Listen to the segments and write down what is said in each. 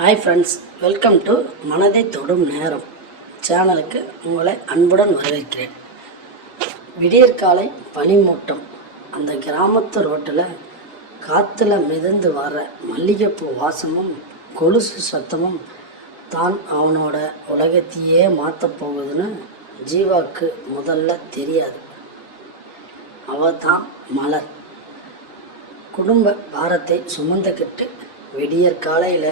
Hi friends, welcome to மனதை தொடும் நேரம் சேனலுக்கு உங்களை அன்புடன் வரவேற்கிறேன். விடியற்காலை பனிமூட்டம், அந்த கிராமத்து ரோட்டில் காற்றுல மிதந்து வர மல்லிகைப்பூ வாசமும் கொலுசு சத்தமும் தான் அவனோட உலகத்தையே மாற்றப் போகுதுன்னு ஜீவாக்கு முதல்ல தெரியாது. அவள் தான் மலர். குடும்ப பாரத்தை சுமந்துக்கிட்டு விடியற்காலையில்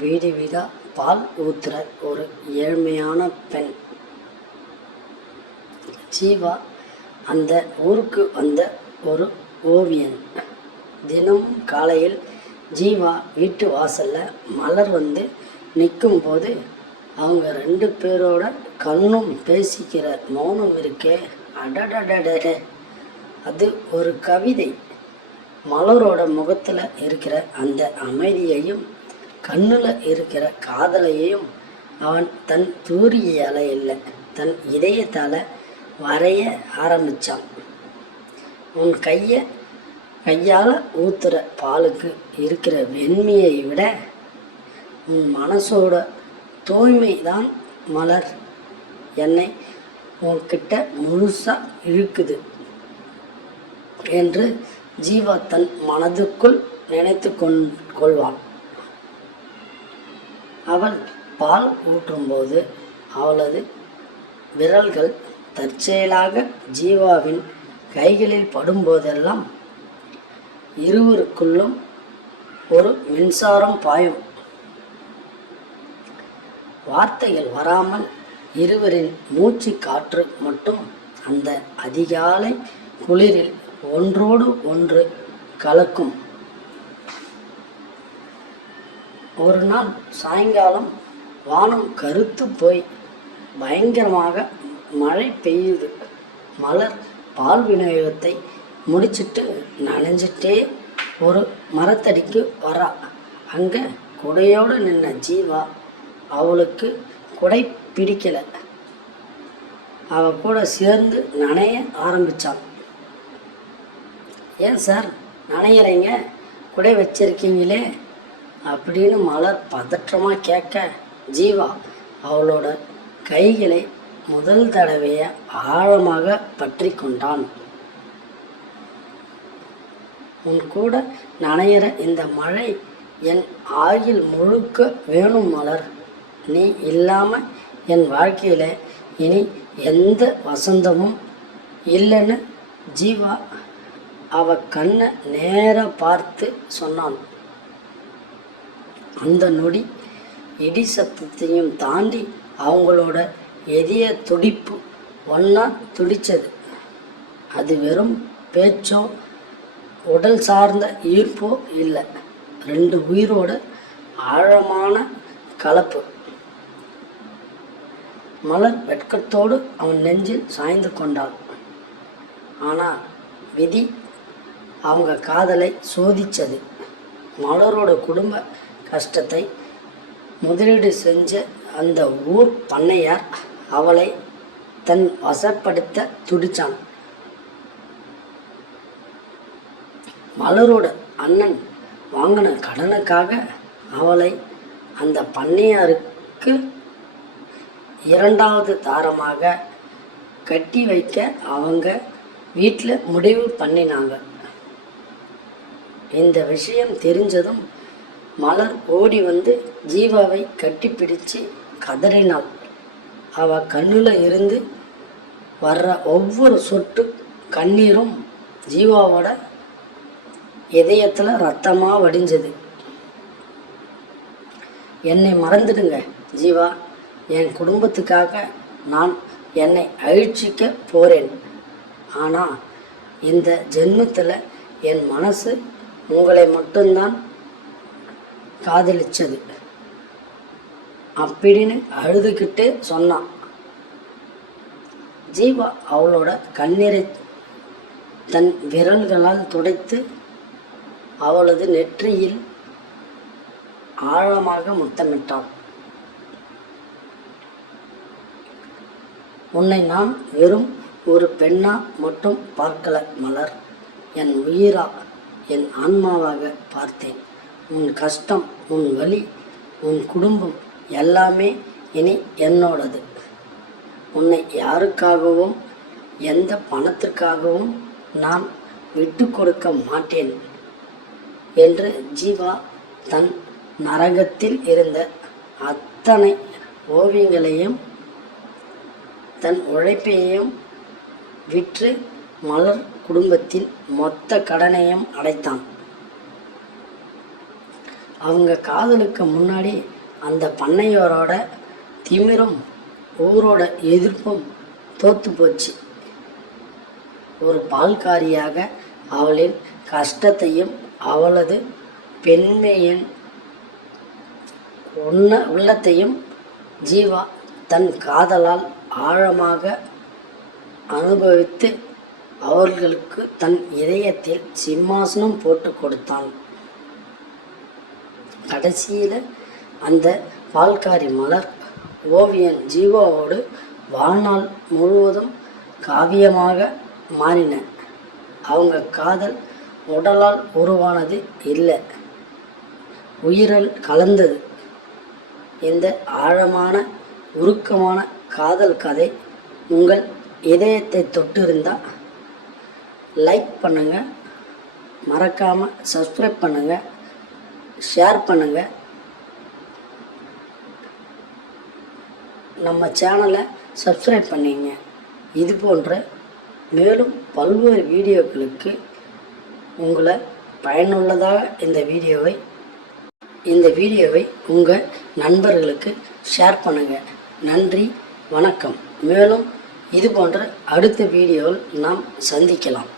வீடு வீடா பால் ஊத்துற ஒரு ஏழ்மையான பெண். ஜீவா அந்த ஊருக்கு வந்த ஒரு ஓவியன். தினமும் காலையில் ஜீவா வீட்டு வாசல்ல மலர் வந்து நிற்கும்போது அவங்க ரெண்டு பேரோட கண்ணும் பேசிக்கிற மௌனம் இருக்கே, அடடடட, அது ஒரு கவிதை. மலரோட முகத்தில் இருக்கிற அந்த அமைதியையும் கண்ணில் இருக்கிற காதலையும் அவன் தன் தூரியால் இல்லை, தன் இதயத்தால் வரைய ஆரம்பித்தான். உன் கையால் ஊற்றுற பாலுக்கு இருக்கிற வெண்மையை விட உன் மனசோட தூய்மை தான் மலர் என்னை உன்கிட்ட முழுசாக இழுக்குது என்று ஜீவா தன் மனதுக்குள் நினைத்து கொள்வான். அவள் பால் ஊற்றும்போது அவளது விரல்கள் தற்செயலாக ஜீவாவின் கைகளில் படும்போதெல்லாம் இருவருக்குள்ளும் ஒரு மின்சாரம் பாயும். வார்த்தைகள் வராமல் இருவரின் மூச்சு காற்று மட்டும் அந்த அதிகாலை குளிரில் ஒன்றோடு ஒன்று கலக்கும். ஒரு நாள் சாயங்காலம் வானம் கருத்து போய் பயங்கரமாக மழை பெய்யுது. மலர் பால் விநியோகத்தை முடிச்சிட்டு நனைஞ்சிட்டே ஒரு மரத்தடிக்கு வரா. அங்கே குடையோடு நின்ன ஜீவா அவளுக்கு குடை பிடிக்கலை. அவள் கூட சேர்ந்து நனைய ஆரம்பித்தான். ஏன் சார் நனையிறீங்க, குடை வச்சிருக்கீங்களே அப்படின்னு மலர் பதற்றமாக கேட்க, ஜீவா அவளோட கைகளை முதல் தடவையை ஆழமாக பற்றி கொண்டான். உன் கூட நனையிற இந்த மழை என் ஆயுள் முழுக்க வேணும் மலர். நீ இல்லாமல் என் வாழ்க்கையில் இனி எந்த வசந்தமும் இல்லைன்னு ஜீவா அவ கண்ணை நேராக பார்த்து சொன்னான். அந்த நொடி இடி சத்தத்தையும் தாண்டி அவங்களோட எதிய துடிப்பு ஒன்றா துடித்தது. அது வெறும் பேச்சோ உடல் சார்ந்த ஈர்ப்போ இல்லை, ரெண்டு உயிரோட ஆழமான கலப்பு. மலர் வெட்கத்தோடு அவன் நெஞ்சில் சாய்ந்து கொண்டாள். ஆனால் விதி அவங்க காதலை சோதித்தது. மலரோட குடும்ப கஷ்டத்தை முதலீடு செஞ்ச அந்த ஊர் பண்ணையார் அவளை தன் வசப்படுத்த துடிச்சான். மலரோட அண்ணன் வாங்கின கடனுக்காக அவளை அந்த பண்ணையாருக்கு இரண்டாவது தாரமாக கட்டி வைக்க அவங்க வீட்டில் முடிவு பண்ணினாங்க. இந்த விஷயம் தெரிஞ்சதும் மலர் ஓடி வந்து ஜீவாவை கட்டிப்பிடிச்சு கதறினாள். அவள் கண்ணில் இருந்து வர்ற ஒவ்வொரு சொட்டு கண்ணீரும் ஜீவாவோட இதயத்தில் ரத்தமாக வடிஞ்சது. என்னை மறந்துடுங்க ஜீவா, என் குடும்பத்துக்காக நான் என்னை அழிச்சிக்க போகிறேன். ஆனால் இந்த ஜென்மத்தில் என் மனசு உங்களை மட்டும்தான் காதலிச்சது அப்படின்னு அழுதுகிட்டே சொன்னான். ஜீவா அவளோட கண்ணீரை தன் விரல்களால் துடைத்து அவளது நெற்றியில் ஆழமாக முத்தமிட்டாள். உன்னை நான் வெறும் ஒரு பெண்ணா மட்டும் பார்க்கல மலர், என் உயிரா, என் ஆன்மாவாக பார்த்தேன். உன் கஷ்டம், உன் வலி, உன் குடும்பம் எல்லாமே இனி என்னோடது. உன்னை யாருக்காகவும் எந்த பணத்திற்காகவும் நான் விட்டு கொடுக்க மாட்டேன் என்று ஜீவா தன் நரகத்தில் இருந்த அத்தனை ஓவியங்களையும் தன் உழைப்பையும் விற்று மலர் குடும்பத்தின் மொத்த கடனையும் அடைத்தான். அவங்க காதலுக்கு முன்னாடி அந்த பண்ணையோரோட திமிரும் ஊரோட எதிர்ப்பும் தோத்து போச்சு. ஒரு பால்காரியாக அவளின் கஷ்டத்தையும் அவளது பெண்மையின் உள்ளத்தையும் ஜீவா தன் காதலால் ஆழமாக அனுபவித்து அவர்களுக்கு தன் இதயத்தில் சிம்மாசனம் போட்டு கொடுத்தான். கடைசியில் அந்த பால்காரி மலர் ஓவியன் ஜீவாவோடு வாழ்நாள் முழுவதும் காவியமாக மாறின. அவங்க காதல் உடலால் உருவானது இல்லை, உயிரில் கலந்தது. இந்த ஆழமான உருக்கமான காதல் கதை உங்கள் இதயத்தை தொட்டிருந்தால் லைக் பண்ணுங்கள், மறக்காமல் சப்ஸ்கிரைப் பண்ணுங்கள், ஷேர் பண்ணுங்கள். நம்ம சேனலை சப்ஸ்கிரைப் பண்ணிங்க. இது போன்ற மேலும் பல்வேறு வீடியோக்களுக்கு உங்களை பயனுள்ளதாக இந்த வீடியோவை உங்கள் நண்பர்களுக்கு ஷேர் பண்ணுங்கள். நன்றி, வணக்கம். மேலும் இது போன்ற அடுத்த வீடியோவில் நாம் சந்திக்கலாம்.